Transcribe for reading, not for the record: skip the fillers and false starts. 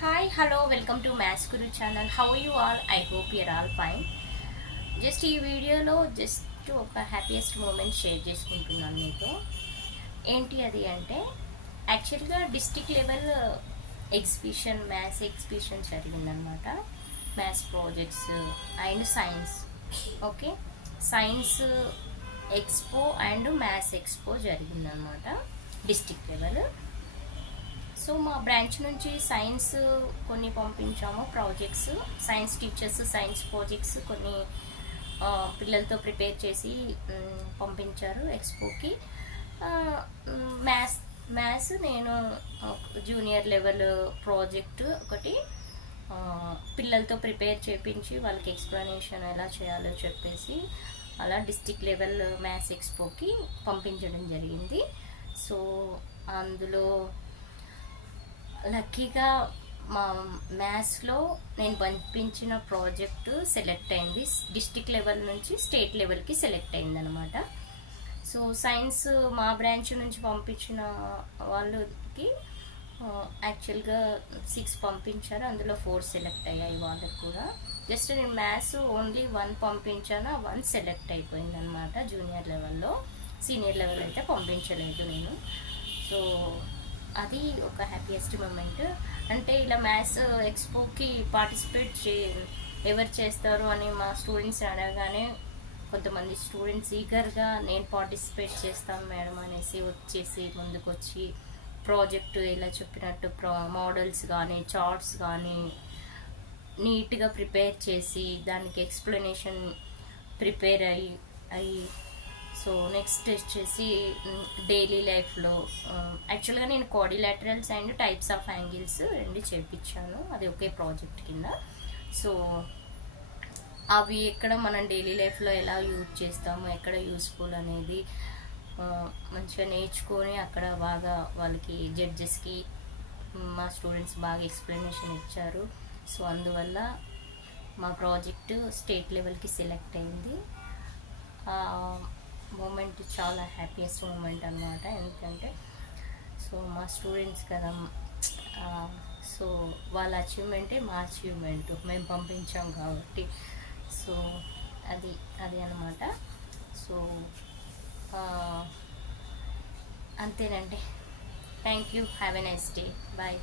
Hi, hello, welcome to Maths Guru channel. How are you all? I hope you're all fine. Just ఈ వీడియోలో just ఒక happiest moment share చేసుకుంటున్నాను మీతో. ఏంటి అది అంటే యాక్చువల్గా district level exhibition maths exhibition జరిగిందనమాట. Maths projects and science. Okay, science expo and maths expo జరిగిందనమాట డిస్ట్రిక్ట్ లెవెల్. సో మా బ్రాంచ్ నుంచి సైన్స్ కొన్ని పంపించాము projects. Science teachers science projects కొన్ని పిల్లలతో ప్రిపేర్ చేసి పంపించారు ఎక్స్పోకి. మ్యాథ్స్ నేను జూనియర్ లెవెల్ ప్రాజెక్ట్ ఒకటి పిల్లలతో ప్రిపేర్ చేయించి వాళ్ళకి ఎక్స్ప్లెనేషన్ ఎలా చేయాలో చెప్పేసి అలా డిస్ట్రిక్ట్ లెవెల్ మ్యాథ్స్ ఎక్స్పోకి పంపించడం జరిగింది. సో అందులో లక్కీగా మా మ్యాథ్స్లో నేను పంపించిన ప్రాజెక్టు సెలెక్ట్ అయింది. డిస్ట్రిక్ట్ లెవెల్ నుంచి స్టేట్ లెవెల్కి సెలెక్ట్ అయింది అనమాట. సో సైన్స్ మా బ్రాంచ్ నుంచి పంపించిన వాళ్ళకి యాక్చువల్గా 6 పంపించారు, అందులో 4 సెలెక్ట్ అయ్యాయి వాళ్ళకి కూడా. జస్ట్ నేను మ్యాథ్స్ ఓన్లీ 1 పంపించాను, 1 సెలెక్ట్ అయిపోయింది అనమాట జూనియర్ లెవెల్లో. సీనియర్ లెవెల్ అయితే పంపించలేదు నేను. సో అది ఒక హ్యాపీయెస్ట్ మూమెంట్. అంటే ఇలా మ్యాథ్స్ ఎక్స్పోకి పార్టిసిపేట్ ఎవరు చేస్తారు అని మా స్టూడెంట్స్ అడగానే కొంతమంది స్టూడెంట్స్ ఈగర్గా నేను పార్టిసిపేట్ చేస్తాను మేడం అనేసి వచ్చేసి ముందుకు వచ్చి ప్రాజెక్టు ఇలా చెప్పినట్టు మోడల్స్ కానీ చార్ట్స్ కానీ నీట్గా ప్రిపేర్ చేసి దానికి ఎక్స్ప్లెనేషన్ ప్రిపేర్ అయ్యి సో నెక్స్ట్ వచ్చేసి డైలీ లైఫ్లో యాక్చువల్గా నేను quadrilaterals and types of angles 2 చేయించాను, అది ఒకే ప్రాజెక్ట్ కింద. సో అవి ఎక్కడ మనం డైలీ లైఫ్లో ఎలా యూజ్ చేస్తాము, ఎక్కడ యూస్ఫుల్ అనేది మంచిగా నేర్చుకొని అక్కడ బాగా వాళ్ళకి జడ్జెస్కి మా స్టూడెంట్స్ బాగా ఎక్స్ప్లెనేషన్ ఇచ్చారు. సో అందువల్ల మా ప్రాజెక్టు స్టేట్ లెవెల్కి సెలెక్ట్ అయింది. మూమెంట్ చాలా హ్యాపీయెస్ట్ మూమెంట్ అనమాట. ఎందుకంటే సో మా స్టూడెంట్స్ కదా, సో వాళ్ళ అచీవ్మెంటే మా అచీవ్మెంట్, మేము పంపించాం కాబట్టి. సో అది అనమాట. సో అంతేనండి. Thank you. Have a nice day. Bye.